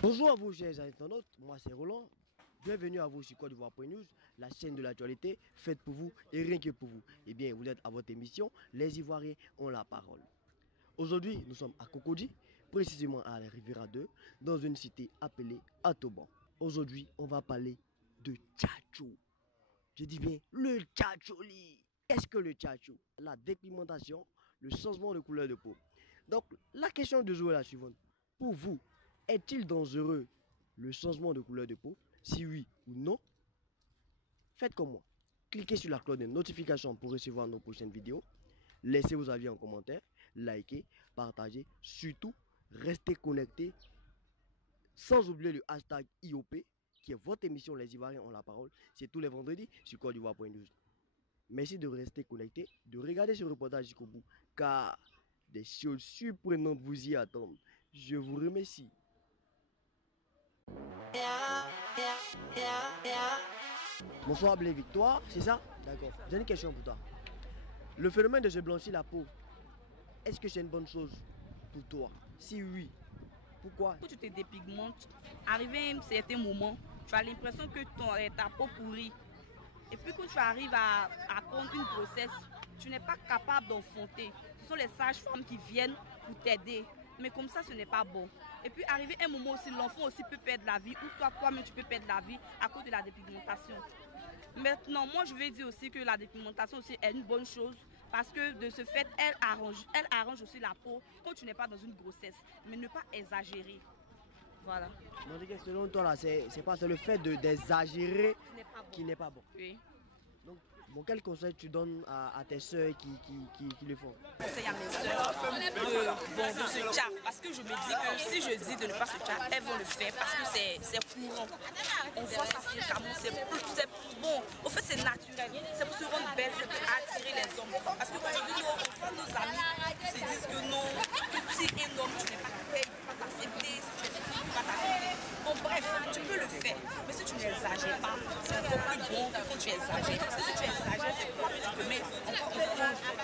Bonjour à vous chers internautes, moi c'est Roland. Bienvenue à vous sur Côte d'Ivoire News, la chaîne de l'actualité faite pour vous et rien que pour vous. Eh bien, vous êtes à votre émission, les Ivoiriens ont la parole. Aujourd'hui, nous sommes à Cocody, précisément à la Riviera 2, dans une cité appelée Atoban. Aujourd'hui, on va parler de Tchatcho. Je dis bien le Tchatcholi. Qu'est-ce que le Tchatcho? La dépigmentation, le changement de couleur de peau. Donc, la question de jour est la suivante. Pour vous, est-il dangereux le changement de couleur de peau? Si oui ou non, faites comme moi. Cliquez sur la cloche de notification pour recevoir nos prochaines vidéos. Laissez vos avis en commentaire, likez, partagez. Surtout, restez connectés. Sans oublier le hashtag IOP, qui est votre émission Les Ivoiriens ont la parole. C'est tous les vendredis sur Côte d'Ivoire.news. Merci de rester connecté, de regarder ce reportage jusqu'au bout, car des choses surprenantes vous y attendent. Je vous remercie. Bonsoir Blé Victoire, c'est ça? D'accord. J'ai une question pour toi. Le phénomène de se blanchir la peau, est-ce que c'est une bonne chose pour toi? Si oui, pourquoi? Quand tu te dépigmentes, arrivé à un certain moment, tu as l'impression que ta peau pourrit. Et puis quand tu arrives à prendre une grossesse, tu n'es pas capable d'enfanter. Ce sont les sages-femmes qui viennent pour t'aider. Mais comme ça, ce n'est pas bon. Et puis arrivé à un moment aussi, l'enfant aussi peut perdre la vie, ou toi-même tu peux perdre la vie à cause de la dépigmentation. Maintenant, moi je vais dire aussi que la dépigmentation aussi est une bonne chose. Parce que de ce fait, elle arrange aussi la peau quand tu n'es pas dans une grossesse. Mais ne pas exagérer. Voilà. Donc, selon toi, là, c'est le fait d'exagérer qui n'est pas bon. Oui. Donc, bon, quel conseil tu donnes à tes soeurs qui le font? Conseil à mes soeurs de se tchar. Parce que je me dis que si je dis de ne pas se tchar, elles vont le faire parce que c'est courant. On voit ça fréquemment, c'est bon. Au fait, c'est naturel. C'est pour se rendre belle, c'est pour attirer les hommes. Parce que aujourd'hui, on voit nos amis qui se disent que non, que si un homme, tu n'es pas prêt, il ne peut pas t'accepter, bon, bref, tu peux le faire, mais si tu n'exagères pas, c'est encore plus bon que quand tu exagères. Parce que si tu exagères, c'est quoi? Tu te mets encore en cause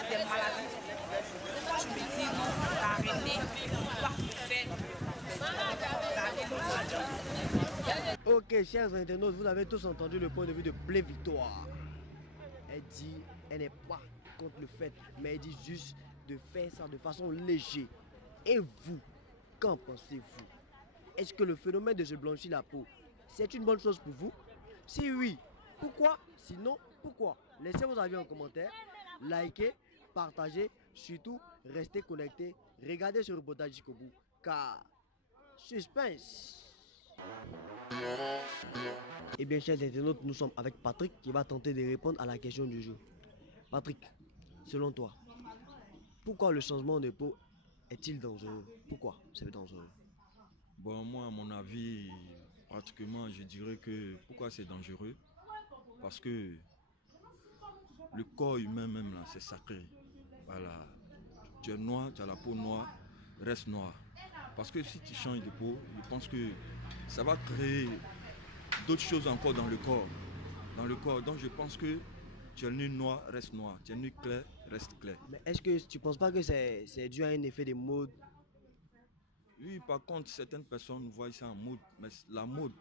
des maladies. Moi, je me dis non, d'arrêter, on doit le faire. Ok, chers internautes, vous avez tous entendu le point de vue de Blé Victoire. Elle dit, elle n'est pas contre le fait, mais elle dit juste de faire ça de façon légère. Et vous, qu'en pensez-vous? Est-ce que le phénomène de se blanchir la peau, c'est une bonne chose pour vous? Si oui, pourquoi? Sinon, pourquoi? Laissez vos avis en commentaire, likez, partagez, surtout restez connectés, regardez ce reportage jusqu'au bout, car suspense. Eh bien, chers internautes, nous sommes avec Patrick qui va tenter de répondre à la question du jour. Patrick, selon toi, pourquoi le changement de peau est-il dangereux? Pourquoi c'est dangereux? Bon, moi, à mon avis, pratiquement, je dirais que pourquoi c'est dangereux? Parce que le corps humain même, là, c'est sacré. Voilà. Tu es noir, tu as la peau noire, reste noir. Parce que si tu changes de peau, je pense que ça va créer d'autres choses encore dans le corps. Donc, je pense que tu es nu noir, reste noir. Tu es nu clair, reste clair. Mais est-ce que tu ne penses pas que c'est dû à un effet de mode? Oui, par contre, certaines personnes voient ça en mode. Mais la mode,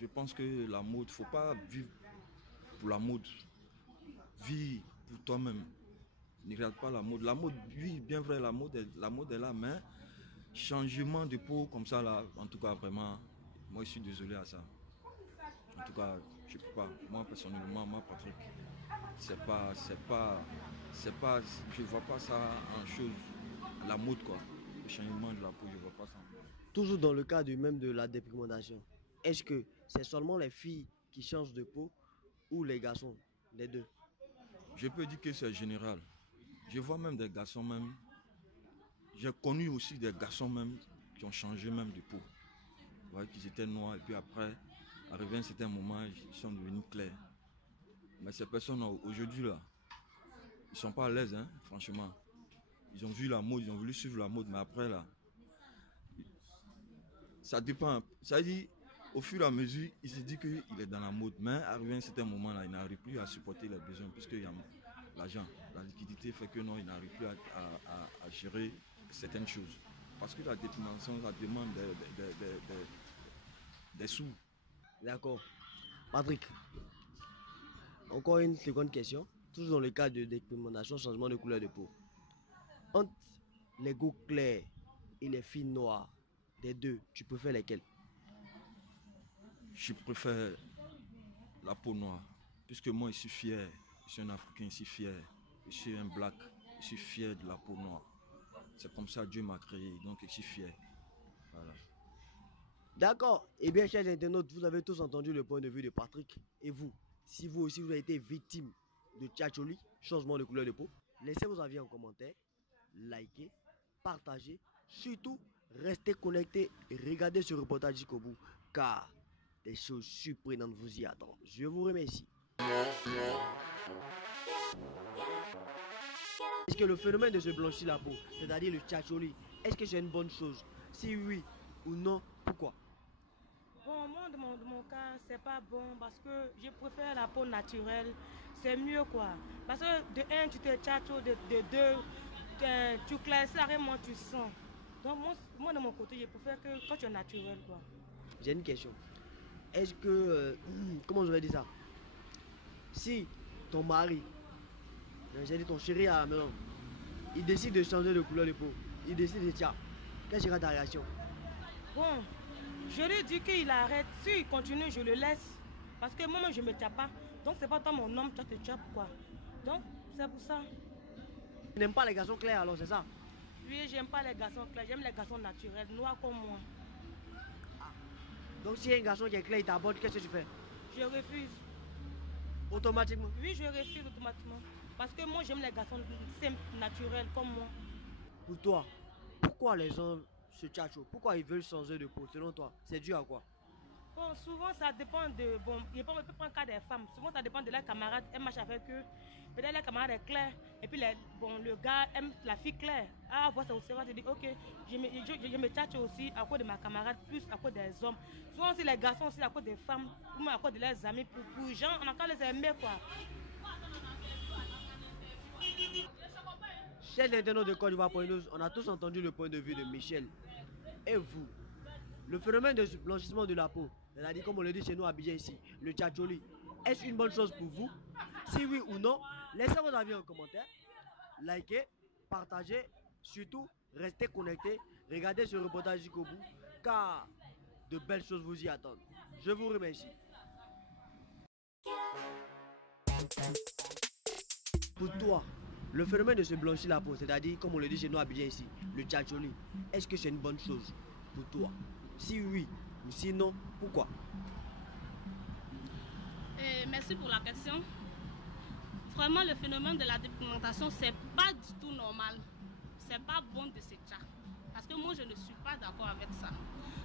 je pense que la mode, il ne faut pas vivre pour la mode. Vis pour toi-même. Ne regarde pas la mode. La mode, oui, bien vrai, la mode est là, mais changement de peau comme ça, là, en tout cas, vraiment, moi, je suis désolé à ça. En tout cas, je ne peux pas. Moi, personnellement, moi, Patrick, je ne vois pas ça en chose, la mode, quoi. Le changement de la peau, je ne vois pas ça. Toujours dans le cadre même de la dépigmentation, est-ce que c'est seulement les filles qui changent de peau ou les garçons, les deux? Je peux dire que c'est général. Je vois même des garçons même. J'ai connu aussi des garçons même qui ont changé même de peau. Vous voyez qu'ils étaient noirs et puis après, arrivé à un certain moment, ils sont devenus clairs. Mais ces personnes aujourd'hui là, ils ne sont pas à l'aise, hein, franchement. Ils ont vu la mode, ils ont voulu suivre la mode, mais après là, ça dépend. Ça dit, au fur et à mesure, il se dit qu'il est dans la mode. Mais arrivé à un certain moment là, il n'arrive plus à supporter les besoins puisqu'il y a l'argent. La liquidité fait que non, il n'arrive plus à gérer certaines choses. Parce que la dépigmentation, ça demande des sous. D'accord. Patrick, encore une seconde question. Toujours dans le cas de dépigmentation, changement de couleur de peau. Entre les goûts clairs et les filles noires, des deux, tu préfères lesquels? Je préfère la peau noire. Puisque moi, je suis fier. Je suis un Africain, je suis fier. Je suis un black. Je suis fier de la peau noire. C'est comme ça que Dieu m'a créé. Donc, je suis fier. Voilà. D'accord. Eh bien, chers internautes, vous avez tous entendu le point de vue de Patrick. Et vous, si vous aussi vous avez été victime de tchatcholi, changement de couleur de peau, laissez vos avis en commentaire, likez, partagez, surtout restez connectés et regardez ce reportage jusqu'au bout, car des choses surprenantes vous y attendent. Je vous remercie. Est-ce que le phénomène de se blanchir la peau, c'est-à-dire le tchatcholi, est-ce que c'est une bonne chose? Si oui ou non, pourquoi? Bon, moi, de mon cas, c'est pas bon parce que je préfère la peau naturelle. C'est mieux, quoi. Parce que de un, tu te tchatches, de deux, tu claires, carrément, tu sens. Donc, moi, de mon côté, je préfère que quand tu es naturel, quoi. J'ai une question. Est-ce que, comment je vais dire ça? Si ton mari, j'ai dit ton chéri à la maison, il décide de changer de couleur de peau, il décide de tiens, quelle sera ta réaction? Bon, je lui dis qu'il arrête. S'il continue, je le laisse. Parce que moi-même, je ne me tape pas. Donc, c'est pas toi mon homme, toi te tapes, quoi. Donc, c'est pour ça. Tu n'aimes pas les garçons clairs alors, c'est ça? Oui, j'aime pas les garçons clairs. J'aime les garçons naturels, noirs comme moi. Donc, si y a un garçon qui est clair, il t'aborde, qu'est-ce que tu fais? Je refuse. Automatiquement? Oui, je refuse automatiquement. Parce que moi, j'aime les garçons simples, naturels comme moi. Pour toi, pourquoi les gens se tchatchent? Pourquoi ils veulent changer de peau selon toi? C'est dû à quoi? Bon, souvent ça dépend de. Bon, je peux prendre le cas des femmes. Souvent ça dépend de leurs camarades. Elles marchent avec eux. Peut-être la camarade est claire. Et puis le gars aime la fille claire. Ah, voilà, ça aussi, va te dire, ok, je me tchatche aussi à cause de ma camarade, plus à cause des hommes. Souvent aussi les garçons aussi à cause des femmes, ou même à cause de leurs amis. Pour les gens, on a qu'à les aimer, quoi. Chers internautes de Côte d'Ivoire, on a tous entendu le point de vue de Michel. Et vous, le phénomène de blanchissement de la peau, c'est-à-dire comme on le dit chez nous à Abidjan ici, le tchatcholi, est-ce une bonne chose pour vous? Si oui ou non, laissez vos avis en commentaire, likez, partagez, surtout restez connectés, regardez ce reportage jusqu'au bout, car de belles choses vous y attendent. Je vous remercie. Pour toi, le phénomène de se blanchir la peau, c'est-à-dire comme on le dit chez nous à Abidjan ici, le tchatcholi, est-ce que c'est une bonne chose pour toi? Si oui ou sinon, pourquoi? Merci pour la question. Vraiment, le phénomène de la dépigmentation, c'est pas du tout normal. C'est pas bon de se tchatcher. Parce que moi, je ne suis pas d'accord avec ça.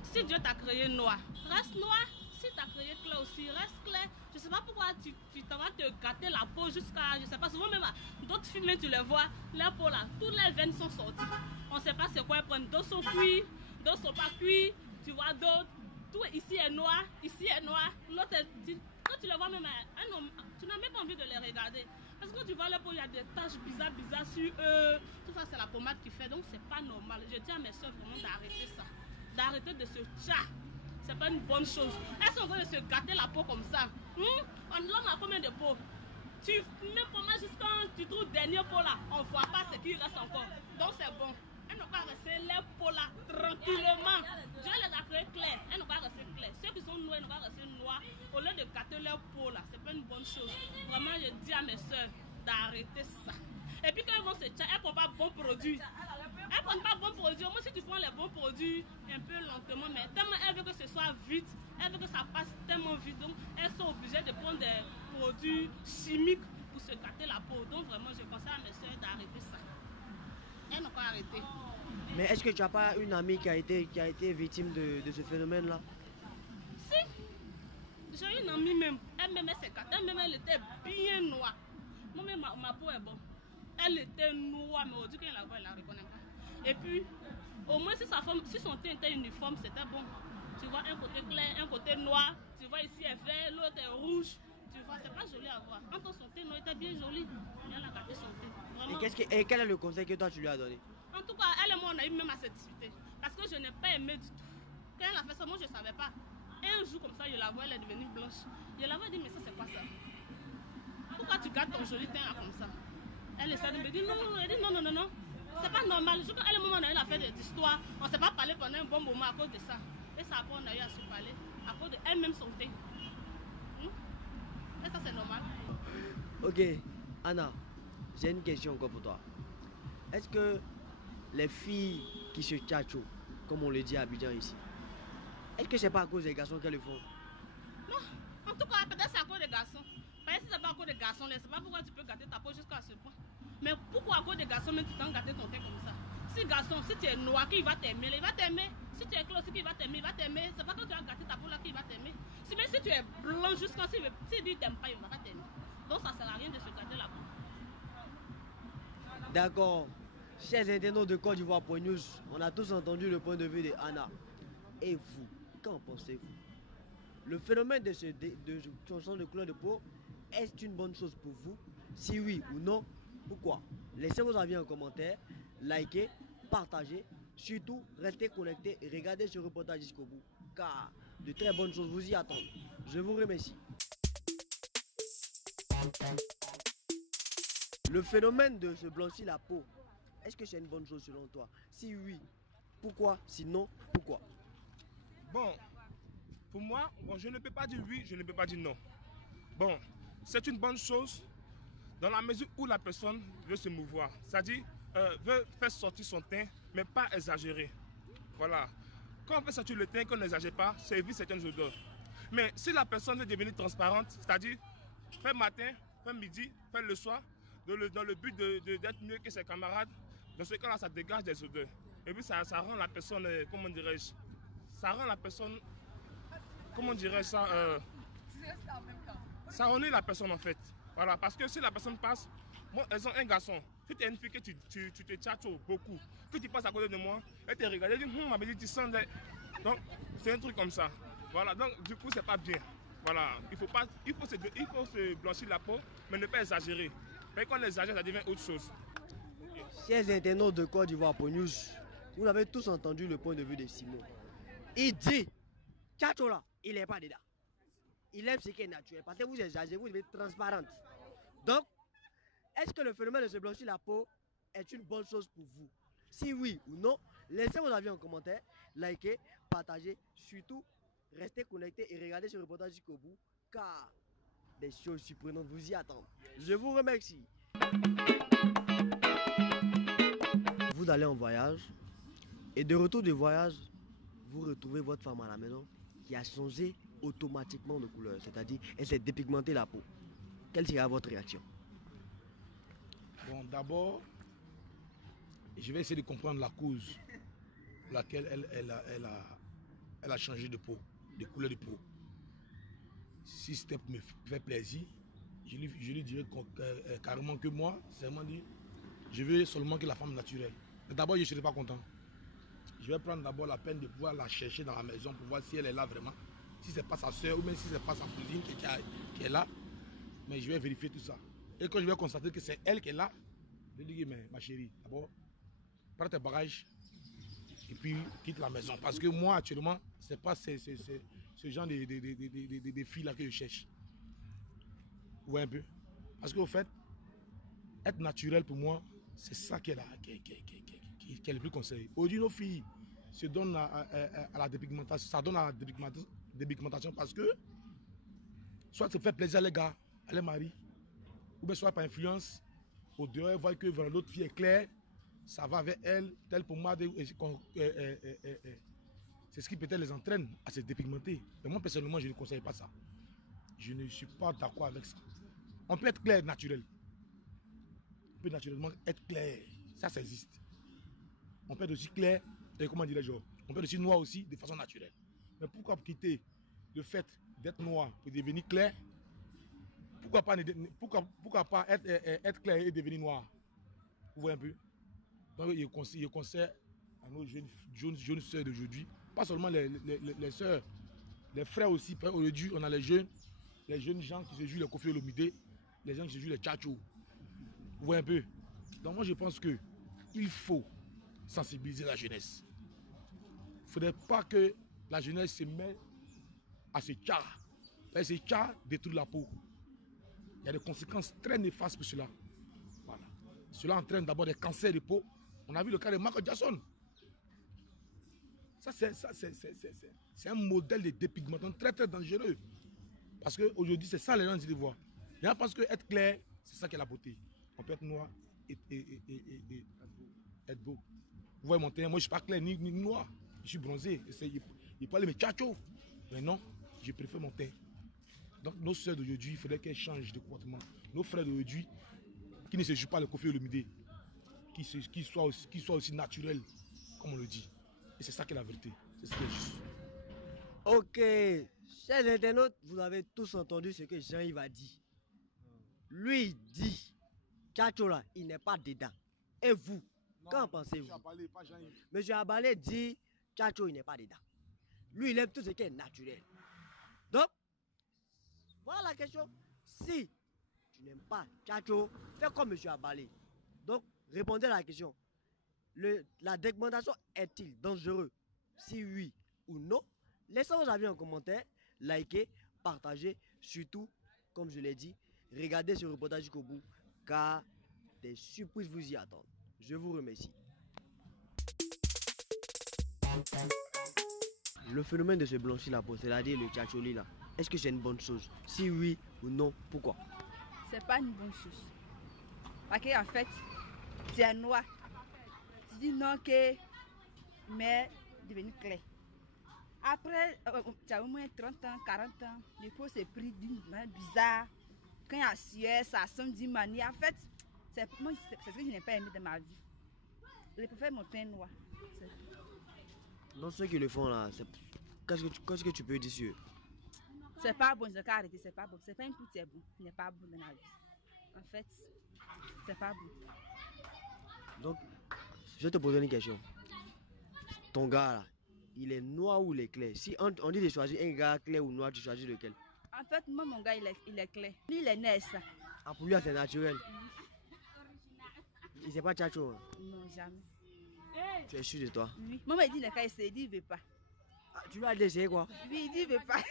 Si Dieu t'a créé noir, reste noir. Si t'as créé clair aussi, reste clair. Je sais pas pourquoi tu t'en vas te gâter la peau jusqu'à, je sais pas, souvent même d'autres films, tu les vois, leur peau là, toutes les veines sont sorties. On sait pas c'est quoi ils prennent. D'autres sont cuits, d'autres sont pas cuits. Tu vois d'autres, tout ici est noir, ici est noir. L'autre, quand tu les vois même, tu n'as même pas envie de les regarder. Parce que quand tu vois leur peau, il y a des taches bizarres sur eux. Tout ça, c'est la pommade qui fait. Donc, c'est pas normal. Je dis à mes soeurs vraiment d'arrêter ça. D'arrêter de se tchatcher. C'est pas une bonne chose. Elles sont en train de se gâter la peau comme ça. L'homme a combien de peaux? Tu mets pommade jusqu'à tu trouves dernier peau là. On voit pas ce qui reste encore. Donc, c'est bon. Elles n'ont pas resté les peaux là tranquillement. Dieu les a créées claires. Elles n'ont pas resté claires. Ceux qui sont noirs n'ont pas resté noirs. Au lieu de gâter leur peau là, c'est pas une bonne chose. Vraiment, je dis à mes soeurs d'arrêter ça. Et puis quand elles vont se tchatcher, elles ne prennent pas bons produits. Elles ne prennent pas bons produits. Moi, si tu prends les bons produits un peu lentement, mais tellement elles veulent que ce soit vite, elles veulent que ça passe tellement vite. Donc, elles sont obligées de prendre des produits chimiques pour se gâter la peau. Donc, vraiment, je conseille à mes soeurs d'arrêter ça. Elles n'ont pas arrêté. Mais est-ce que tu n'as pas une amie qui a été victime de ce phénomène-là? Si. J'ai une amie même. Elle-même, elle s'est gâtée. Elle-même, elle était bien noire. Moi-même, ma peau est bonne. Elle était noire, mais aujourd'hui, quand elle la voit, elle ne la reconnaît pas. Et puis, au moins, si son teint était uniforme, c'était bon. Tu vois, un côté clair, un côté noir. Tu vois, ici est vert, l'autre est rouge. Tu vois, c'est pas joli à voir. Entre son teint noir était bien joli. Elle a gâté son teint. Vraiment. Et quel est le conseil que toi, tu lui as donné? En tout cas, elle et moi, on a eu même à se disputer. Parce que je n'ai pas aimé du tout. Quand elle a fait ça, moi je ne savais pas. Et un jour comme ça, je la vois, elle est devenue blanche. Je la vois dire, mais ça c'est quoi ça? Pourquoi tu gardes ton joli teint comme ça? Elle essaie de me dire non, elle dit non, non, non, non. C'est pas normal. Je crois qu'à un moment donné, elle a fait des histoires. On ne s'est pas parlé pendant un bon moment à cause de ça. Et ça après on a eu à se parler à cause d'elle-même son teint. Et ça c'est normal. Ok, Anna, j'ai une question encore pour toi. Est-ce que les filles qui se tchatchent, comme on le dit à Abidjan ici, est-ce que c'est pas à cause des garçons qu'elles le font? Non, en tout cas, peut-être c'est à cause des garçons. Parce que si c'est pas à cause des garçons, c'est pas pourquoi tu peux gâter ta peau jusqu'à ce point. Mais pourquoi à cause des garçons, même tu t'en gâter ton teint comme ça? Si garçon, si tu es noir, qui va t'aimer, il va t'aimer. Si tu es clair aussi, qui va t'aimer, il va t'aimer. C'est pas quand tu as gâté ta peau là qu'il va t'aimer. Si même si tu es blanc jusqu'à s'il dit qu'il t'aime pas, il va pas t'aimer. Donc ça sert à rien de se gâter la peau. D'accord. Chers internautes de Côte d'Ivoire pour News, on a tous entendu le point de vue de Anna. Et vous, qu'en pensez-vous? Le phénomène de changement de couleur de peau, est-ce une bonne chose pour vous? Si oui ou non, pourquoi? Laissez vos avis en commentaire, likez, partagez, surtout restez connectés et regardez ce reportage jusqu'au bout, car de très bonnes choses vous y attendent. Je vous remercie. Le phénomène de se blanchir la peau, est-ce que c'est une bonne chose selon toi? Si oui, pourquoi? Sinon, pourquoi? Bon, pour moi, je ne peux pas dire oui, je ne peux pas dire non. Bon, c'est une bonne chose dans la mesure où la personne veut se mouvoir. C'est-à-dire, veut faire sortir son teint, mais pas exagérer. Voilà. Quand on fait sortir le teint, qu'on n'exagère pas, ça évite certaines odeurs. Mais si la personne veut devenir transparente, c'est-à-dire, faire matin, faire midi, faire le soir, dans le but d'être mieux que ses camarades, dans ce cas-là, ça dégage des odeurs. Et puis ça rend la personne, comment dirais-je, ça rend la personne, comment dirais-je ça, ça ennuie la personne en fait. Voilà, parce que si la personne passe, moi, elles ont un garçon, si tu es une fille que tu te tchatches beaucoup, que tu passes à côté de moi, elle te regarde, elle dit, ma belle, tu sens des... Donc, c'est un truc comme ça. Voilà, donc du coup, c'est pas bien. Voilà, il faut se blanchir la peau, mais ne pas exagérer. Mais quand on exagère, ça devient autre chose. Chers internautes de Côte d'Ivoire pour News, vous avez tous entendu le point de vue de Simon. Il dit, Tchatcho là, il n'est pas dedans. Il aime ce qui est naturel. Parce que vous exagérez, vous devez être transparente. Donc, est-ce que le phénomène de se blanchir la peau est une bonne chose pour vous? Si oui ou non, laissez vos avis en commentaire, likez, partagez, surtout, restez connectés et regardez ce reportage jusqu'au bout, car des choses surprenantes vous y attendent. Je vous remercie. Vous allez en voyage et de retour de voyage, vous retrouvez votre femme à la maison qui a changé automatiquement de couleur, c'est-à-dire elle s'est dépigmentée la peau. Quelle sera votre réaction? Bon, d'abord, je vais essayer de comprendre la cause pour laquelle elle a changé de peau, de couleur de peau. Si Step me fait plaisir, je lui dirais carrément que moi, c'est vraiment dit, je veux seulement que la femme naturelle. Mais d'abord, je ne serai pas content. Je vais prendre d'abord la peine de pouvoir la chercher dans la maison pour voir si elle est là vraiment. Si ce n'est pas sa soeur ou même si ce n'est pas sa cousine qui est là. Mais je vais vérifier tout ça. Et quand je vais constater que c'est elle qui est là, je lui dis, mais ma chérie, d'abord, prends tes bagages et puis quitte la maison. Parce que moi, actuellement, ce n'est pas ce genre de filles-là que je cherche. Vous voyez un peu? Parce qu'au fait, être naturel pour moi, c'est ça qui est le plus conseillé. Aujourd'hui, nos filles se donnent à la dépigmentation. Ça donne à la dépigmentation parce que soit ça fait plaisir à les gars, à les maris, ou bien soit par influence, au dehors, elles voient que l'autre fille est claire, ça va avec elle, tel pour moi, c'est ce qui peut-être les entraîne à se dépigmenter. Mais moi, personnellement, je ne conseille pas ça. Je ne suis pas d'accord avec ça. On peut être clair naturel. On peut naturellement être clair. Ça existe. On peut être aussi clair, et comment dirais-je, on peut être aussi noir aussi de façon naturelle. Mais pourquoi quitter le fait d'être noir pour devenir clair? Pourquoi pas être clair et devenir noir? Vous voyez un peu? Donc, je conseille à nos jeunes sœurs d'aujourd'hui, pas seulement les sœurs, les frères aussi. Aujourd'hui, on a les jeunes gens qui se jouent les Kofi Olomide, les gens qui se jouent les Tchatcho. Vous voyez un peu? Donc moi je pense qu'il faut sensibiliser la jeunesse. faudrait pas que la jeunesse se mette à ce tcha. Ce tcha détruit la peau. Il y a des conséquences très néfastes pour cela. Voilà. Cela entraîne d'abord des cancers de peau. On a vu le cas de Michael Jackson. Ça, c'est un modèle de dépigmentation très très dangereux. Parce qu'aujourd'hui, c'est ça les gens disent de voir. Les gens pensent qu'être clair, c'est ça qui est la beauté. On peut être noir et être beau. Vous voyez mon teint, moi je ne suis pas clair ni noir. Je suis bronzé. Il parle mes tchatchos. Mais non, je préfère mon teint. Donc nos soeurs d'aujourd'hui, il faudrait qu'elles changent de comportement. Nos frères d'aujourd'hui, qui ne se jouent pas le coffee et le midi, qui soient aussi naturels, comme on le dit. Et c'est ça qui est la vérité. C'est ce qui est juste. Ok, chers internautes, vous avez tous entendu ce que Jean-Yves a dit. Lui il dit, Tchatchola, il n'est pas dedans. Et vous, qu'en pensez-vous? Monsieur Abalé dit, Tchatcho, il n'est pas dedans. Lui, il aime tout ce qui est naturel. Donc, voilà la question. Si tu n'aimes pas Tchatcho, fais comme monsieur Abalé. Donc, répondez à la question. La dépigmentation est-il dangereux? Si oui ou non, laissez vos avis en commentaire, likez, partagez, surtout, comme je l'ai dit, regardez ce reportage jusqu'au bout, car des surprises vous y attendent. Je vous remercie. Le phénomène de se blanchir la peau, c'est-à-dire le tchatcholi là, est-ce que c'est une bonne chose? Si oui ou non, pourquoi? C'est pas une bonne chose. Parce qu'en fait, tu es noir. Tu dis non que mais devenu clair. Après, tu as au moins 30 ans, 40 ans, le peau s'est pris d'une manière bizarre. Quand il y a sueur, ça sonne d'une manière. En fait, c'est ce que je n'ai pas aimé de ma vie. Je préfère mon teint noir. Non, ceux qui le font là, qu'est-ce que tu peux dire sur eux? C'est pas bon, je vais arrêter, c'est pas bon. C'est pas une tout est bon, il n'est pas bon dans la vie. En fait, c'est pas bon. Donc, je vais te poser une question. Ton gars là, il est noir ou il est clair? Si on dit de choisir un gars clair ou noir, tu choisis lequel? En fait, moi, mon gars, il est clair. Lui, il est né ça. Ah, pour lui, c'est naturel. Il sait pas tchatcho? Hein? Non, jamais. Tu es sûr de toi? Oui. Maman, il dit, il essayer, il dit, il ne veut pas. Ah, tu lui as essayé quoi? Oui, il dit, il ne veut pas.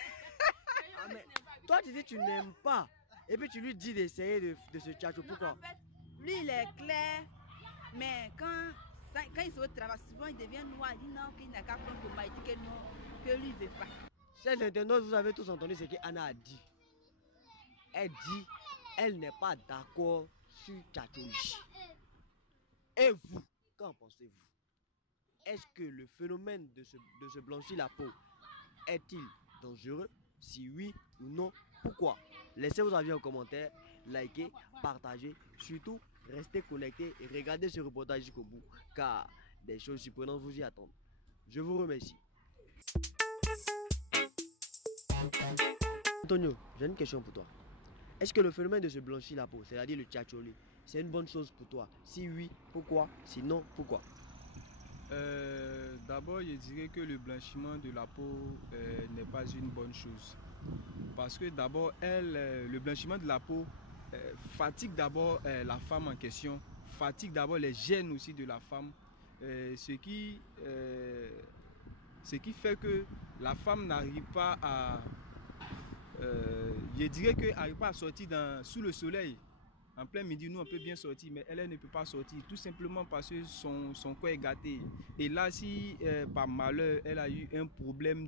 Ah, mais toi, tu dis tu n'aimes pas. Et puis tu lui dis d'essayer de ce tchatcho. Pourquoi? En fait, lui, il est clair. Mais quand il se retrouve, souvent, il devient noir. Il dit non, qu'il n'a qu'à prendre pour moi. Il dit que non, que lui, il ne veut pas. Chers internautes, vous avez tous entendu ce qu'Anna a dit. Elle dit, elle n'est pas d'accord sur tchatchologie. Et vous, qu'en pensez-vous? Est-ce que le phénomène de se blanchir la peau est-il dangereux? Si oui ou non, pourquoi? Laissez vos avis en commentaire, likez, partagez, surtout restez connectés et regardez ce reportage jusqu'au bout, car des choses surprenantes vous y attendent. Je vous remercie. Antonio, j'ai une question pour toi. Est-ce que le phénomène de se blanchir la peau, c'est-à-dire le tchatcholi, c'est une bonne chose pour toi? Si oui, pourquoi? Sinon, pourquoi? D'abord, je dirais que le blanchiment de la peau n'est pas une bonne chose. Parce que d'abord, le blanchiment de la peau fatigue d'abord la femme en question, fatigue d'abord les gènes aussi de la femme, ce qui fait que la femme n'arrive pas à, je dirais qu'elle n'arrive pas à sortir sous le soleil. En plein midi, nous on peut bien sortir, mais elle ne peut pas sortir, tout simplement parce que son corps est gâté. Et là, si par malheur, elle a eu un problème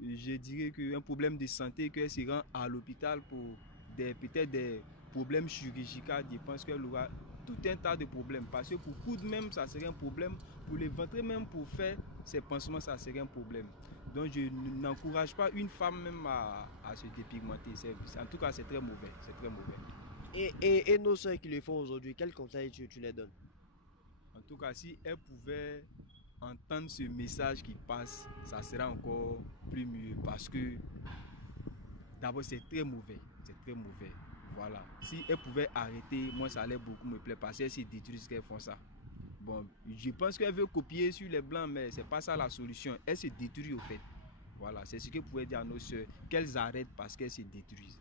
je dirais qu'un problème de santé, qu'elle se rend à l'hôpital pour peut-être des problèmes chirurgicaux, je pense qu'elle aura tout un tas de problèmes. Parce que pour coudre même, ça serait un problème. Pour les ventres même, pour faire ses pansements, ça serait un problème. Donc je n'encourage pas une femme même à se dépigmenter. En tout cas, c'est très mauvais. C'est très mauvais. Et nos soeurs qui le font aujourd'hui, quel conseil tu les donnes? En tout cas, si elles pouvaient entendre ce message qui passe, ça sera encore plus mieux. Parce que d'abord, c'est très mauvais. C'est très mauvais. Voilà. Si elles pouvaient arrêter, moi, ça allait beaucoup me plaire. Parce qu'elles se détruisent qu'elles font ça. Bon, je pense qu'elles veulent copier sur les blancs, mais c'est pas ça la solution. Elles se détruisent au fait. Voilà. C'est ce que vous pouvez dire à nos soeurs. Qu'elles arrêtent parce qu'elles se détruisent.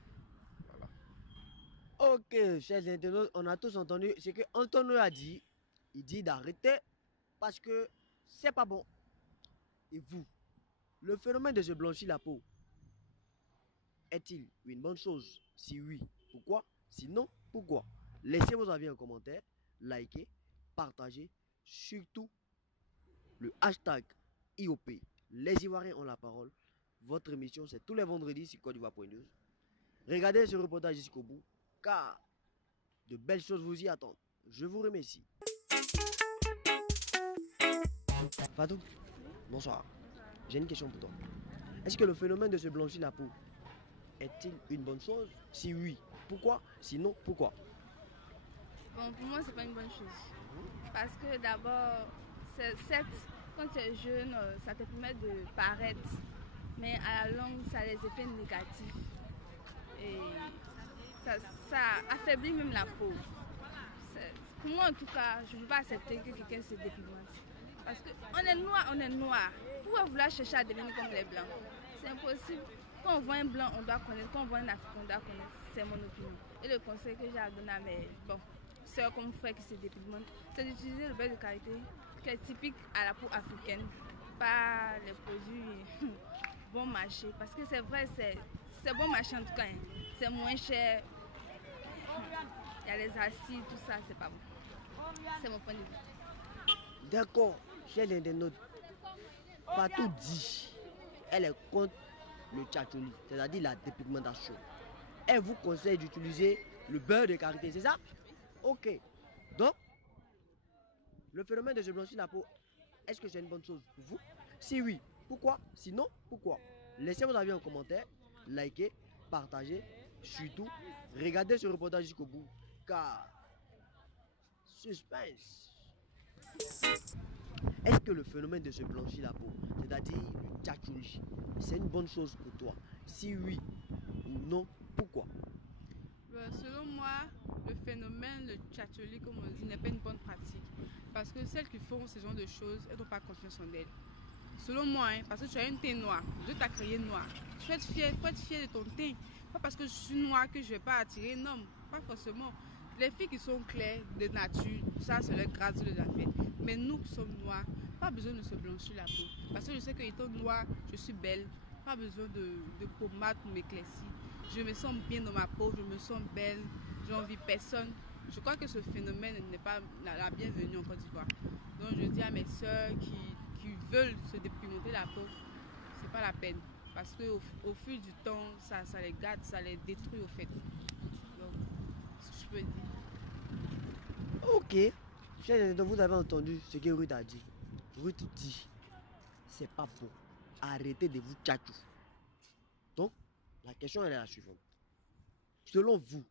Ok, chers internautes, on a tous entendu ce que Antonio a dit. Il dit d'arrêter parce que c'est pas bon. Et vous, le phénomène de se blanchir la peau est-il une bonne chose? Si oui, pourquoi? Sinon, pourquoi? Laissez vos avis en commentaire, likez, partagez, surtout le hashtag IOP. Les Ivoiriens ont la parole. Votre émission, c'est tous les vendredis sur Côte d'Ivoire.news. Regardez ce reportage jusqu'au bout, car de belles choses vous y attendent. Je vous remercie. Fatou, bonsoir. J'ai une question pour toi. Est-ce que le phénomène de se blanchir la peau est-il une bonne chose? Si oui, pourquoi? Sinon, pourquoi? Bon, pour moi, c'est pas une bonne chose. Parce que d'abord, certes, quand tu es jeune, ça te permet de paraître. Mais à la longue, ça a des effets négatifs. Et ça affaiblit même la peau. Pour moi, en tout cas, je ne peux pas accepter que quelqu'un se dépigmente. Parce qu'on est noir, on est noir. Pourquoi vouloir chercher à devenir comme les blancs? C'est impossible. Quand on voit un blanc, on doit connaître. Quand on voit un africain, on doit connaître. C'est mon opinion. Et le conseil que j'ai à donner à mes sœurs comme frères qui se dépigmentent, c'est d'utiliser le beurre de karité qui est typique à la peau africaine. Pas les produits bon marché. Parce que c'est vrai, c'est bon marché en tout cas. Hein. C'est moins cher. Il y a les acides, tout ça, c'est pas bon. C'est mon point de vue. D'accord, chers internautes. Fatou dit, elle est contre le tchatchouli, c'est-à-dire la dépigmentation. Elle vous conseille d'utiliser le beurre de karité, c'est ça? Ok. Donc, le phénomène de se blanchir la peau, est-ce que c'est une bonne chose pour vous? Si oui, pourquoi? Sinon, pourquoi? Laissez vos avis en commentaire, likez, partagez, surtout, regardez ce reportage jusqu'au bout, car suspense. Est-ce que le phénomène de se blanchir la peau, c'est-à-dire le tchatchouli, c'est une bonne chose pour toi? Si oui ou non, pourquoi? Selon moi, le phénomène, le tchatchouli, comme on dit, n'est pas une bonne pratique. Parce que celles qui font ce genre de choses, elles n'ont pas confiance en elles. Selon moi, hein, parce que tu as une teint noire, Dieu t'a créé noir. Tu faut être fier de ton teint. Pas parce que je suis noire que je ne vais pas attirer, non, pas forcément. Les filles qui sont claires, de nature, ça c'est leur grâce de la fête. Mais nous qui sommes noirs, pas besoin de se blanchir la peau. Parce que je sais que étant noire, je suis belle. Pas besoin de pommade pour m'éclaircir. Je me sens bien dans ma peau, je me sens belle, j'envie personne. Je crois que ce phénomène n'est pas la bienvenue en Côte d'Ivoire. Donc je dis à mes soeurs qui veulent se dépigmenter la peau, c'est pas la peine. Parce qu'au fil du temps, ça les gâte, ça les détruit au fait. Donc, je peux dire. Ok. Chers, vous avez entendu ce que Ruth a dit. Ruth dit, c'est pas bon. Arrêtez de vous tchatchou. Donc, la question elle est la suivante. Selon vous,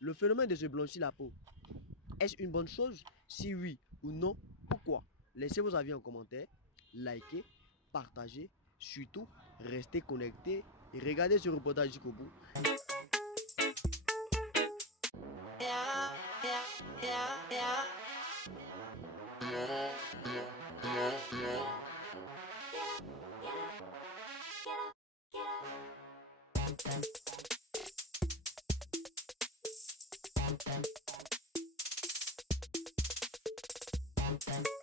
le phénomène de se blanchir la peau, est-ce une bonne chose? Si oui ou non, pourquoi? Laissez vos avis en commentaire, likez, partagez, surtout, restez connectés et regardez ce reportage jusqu'au bout. Thank you.